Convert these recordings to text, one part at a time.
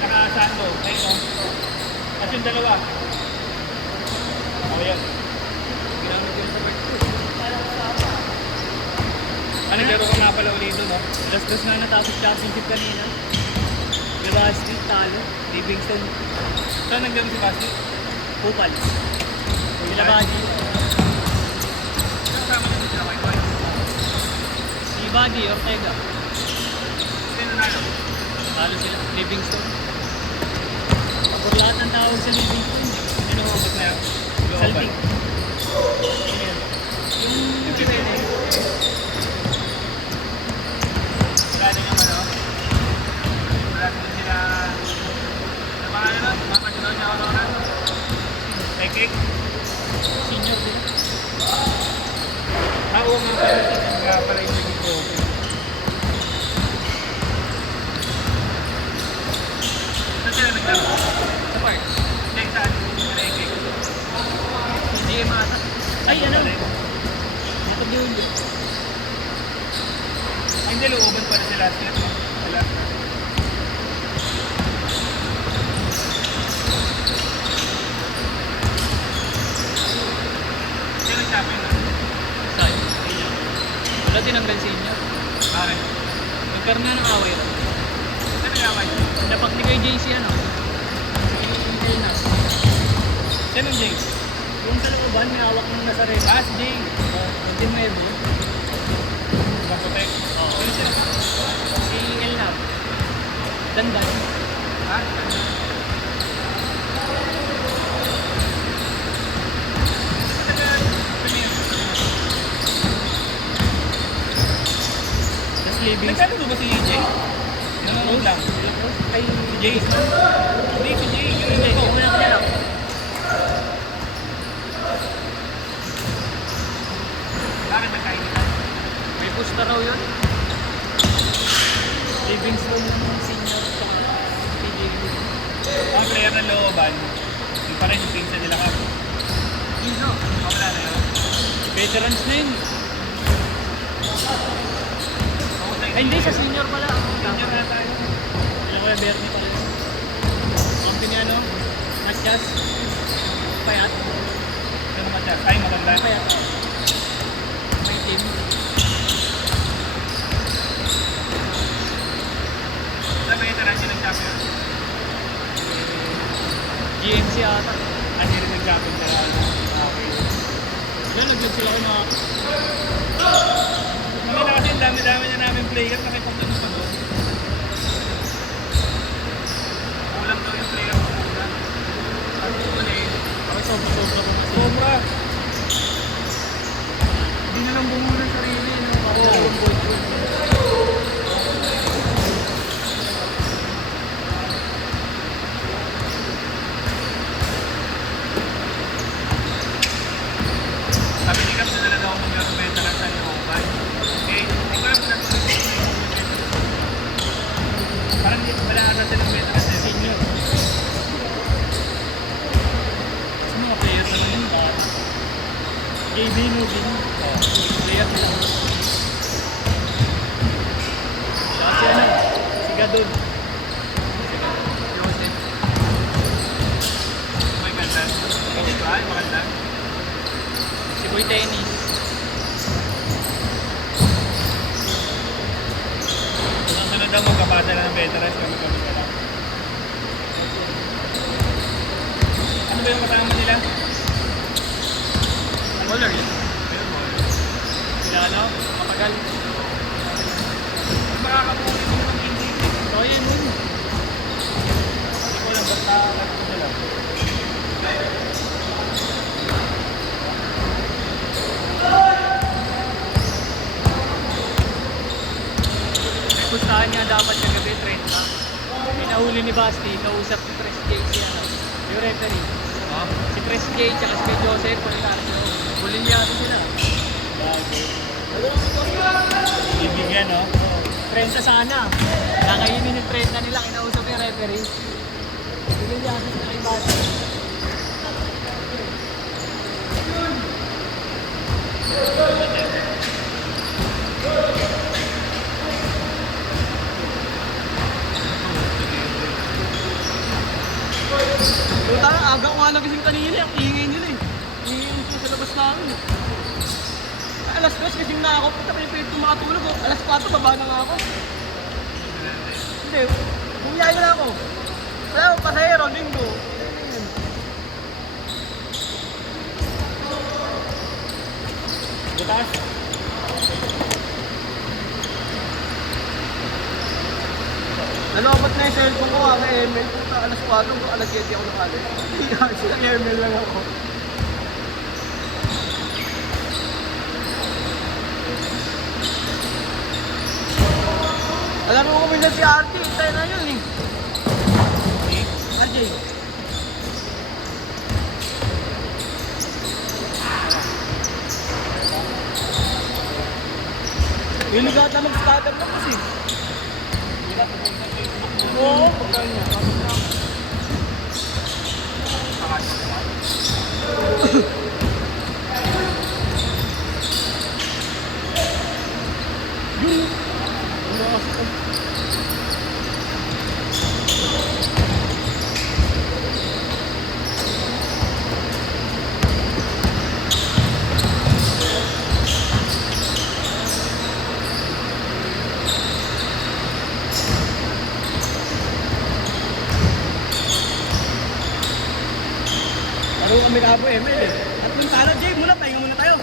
Naka-sando. Ayun o. At yung dalawa. O yan. Ginamit yun sa birthday. Ano, laro ko nga pala ulit doon, no? Dos-dos nga natapos championship kanina. Basti, talo. Livingston, Saan naglaro si Basti? Kupal. Sila Baji. Kasama na sila Koy. Si Baji, Ortega. Sino na lang? Talo sila. Livingston. Pag lahat ng tawag sa Livingston. Sino humabot na yun? Salting. Yung Pipene. Wala din yung ano? Wala din sila... Ano ba nga nun? Mapagano'n niya ako na? Tekik? Senior din. Oo nga pala. Nga pala yung Tekik ko. Saan sila naglaro? Sa park. Hindi, saan? Tekik. Hindi mata. Ay, ano? Matag-Julio. Ay, hindi, looban pala sila. Sila. Sino champion na? Saan? Wala tinanggal senior. Bakit? Nagkaroon na ng away. Sino yaman? Napak ni kay JC ano? Si Elnas. Sino James? Yung sa looban, may hawak ng nasa red. Ah, si James. Team Nuevo. Bakotek. Oo. Sino sila? Si Elnab. Dandan. Ha? Tapos Livingston. Nagkano ba si Jay? Nanonood lang. Ay, Si Jay. Hindi, si Jay. Yun Hindi, yung hindi mo na kilala. Bakit nagkainitan? May pusta raw yun. Livingston ng senior. Tsaka PJ. Ang player ng looban, yung pa rin yung pinsan nila kami. Sino? Wala na yun. Veterans na yun. Ay, hindi. Sa senior pala. Senior na tayo. Alam ko yung Bernie pala. Company ano? Matias. Payat. Sino naman siya? Ay, maganda. Payat. May team. Saan ba yung taransi ng champion? GMC ata. Ah, hindi rin nag-champion sila. Okay. Yan, nag-vlog sila ko mga... Hindi na kasi ang dami-dami na namin player nakipagtanong pa doon. Kulang daw yung player sa una. At doon eh, Ako sobra-sobra ko kasi. sobra. Hindi na lang bumuo ng sarili. No? Ako Oo. yung boyfriend. Sabi ni Cap na talaga ako mag-arbeta ng San Looban. Eh, hindi ko alam kung natuloy ko yung parang hindi wala ata silang veterans eh. Senior. Sa mga players na yun ba? JB Nubin. Player nila. Kasi ano, si Gadon. Joseph. May ganda. Ay, maganda. Si Boy Tennis. Ang sunod daw magkapasa na ng veterans kami na lang. Ano ba yung kasama nila? Waller yun. Ayun mo. Sila ano, matagal. Makakapunin mo ng hindi. So yun yun. Hindi ko lang basta nagpo sila. May pustahan niya dapat kagabi 30. May nahuli ni Basti, kausap ni Chris J. Si ano, yung referee. Si Chris J. tsaka si Joseph Policardo. Huli niya sila. Ibigyan, no? 30 sana. Kakainin yung 30 nila, kinausap yung referee. Huli niya sila kay Basti. aga ko nga nagising kanina, ang ingay nila eh. Ingay yung sa labas namin eh. Alas 2 kasi na ako, punta pinipilit ko makatulog oh. Alas 4, baba na nga ako. Hindi, bumiyay na ako. Wala akong pasahero, linggo. Butas. Nalobat na yung cellphone ko kay ML. Punta alas 4, alas 7 ako nakalit. Kay ML lang ako. Alam mo kung minsan si RJ, tayo na yun eh. RJ. Yung ligat na mag-scatter lang kasi. Oo, pagkaan niya. Parang kami na po ML eh. At kung talo Jay, muna, pahinga muna tayo.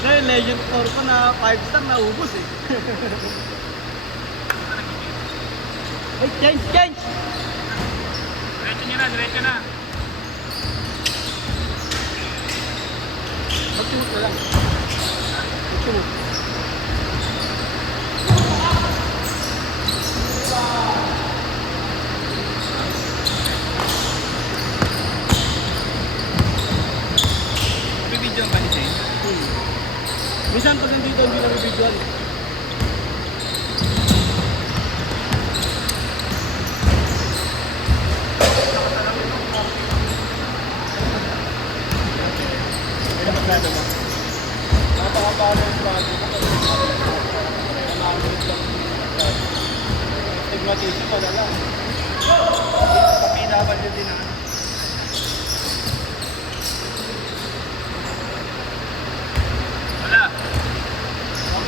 Ngayon, Legend 4 pa na 5 star na ubos eh. Ay, change! Diretso niya na, diretso na. Magtumot na lang. Magtumot. Bibidyo ang balitin. Minsan pag nandito, hindi na visual. Kaya magkano mo? Napakapalo yung bago. Stigmatism pa na lang. Kapinaban nyo din ah. Wala.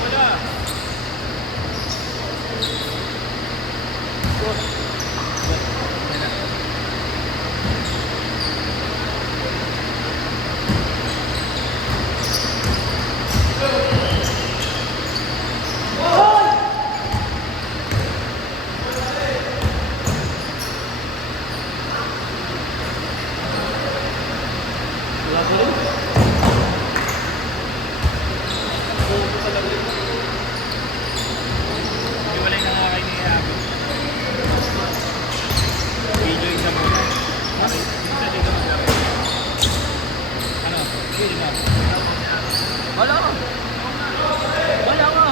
Wala. Wala ko rin. Iwalay na nga kayo ni Abby. Video yung sa muna. Bakit? Isa dito mag-aral. Ano? Video na. Wala ka. Wala ka.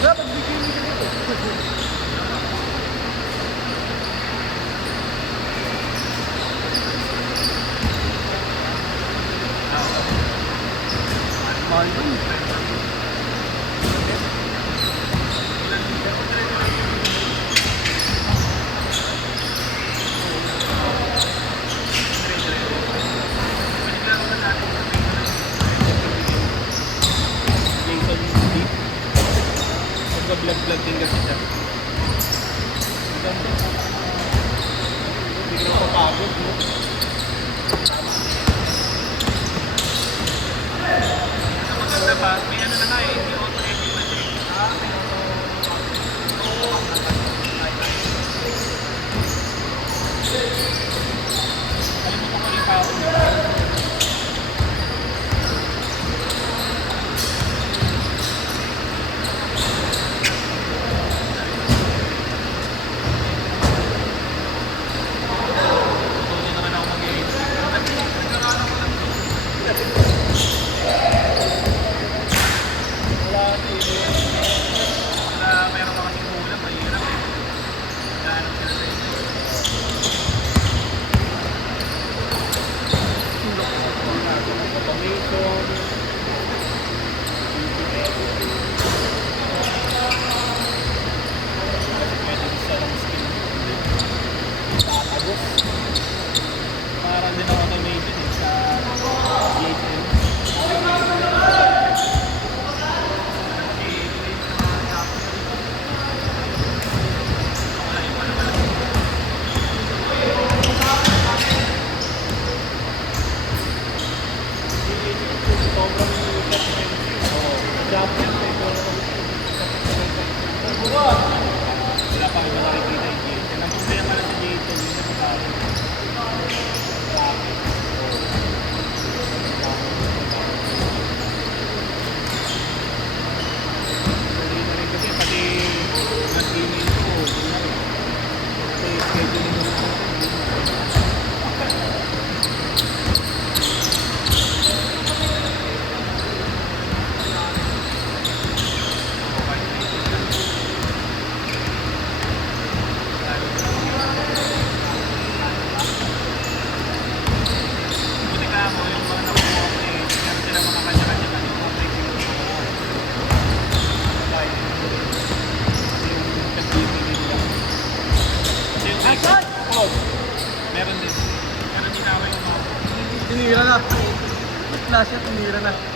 Dapat bigyan mo dito. Mahal dun. Jason Deep. Magpa-vlog din kasi siya. Ang ganda. Hindi ko napapagod, no? Ang maganda pa, may ano na nga eh, may auto-edit na siya eh. Kalimutan ko rin tao. Tutunin naman ako Tatagos. Parang din ang automation eh, sa GHM. Wala pa iba nakikita yung GHM. Ang problema lang sa GHM, yung nagsasabi. Kasi pati nag-email ko, kasi scheduling mo buti ka mo yung mga nakuha ko eh. Meron sila mga kanya-kanya yung operating ko. Kasi yung Action! close. Meron din. Meron din ako yung mga Tinira na. Flash at tinira na.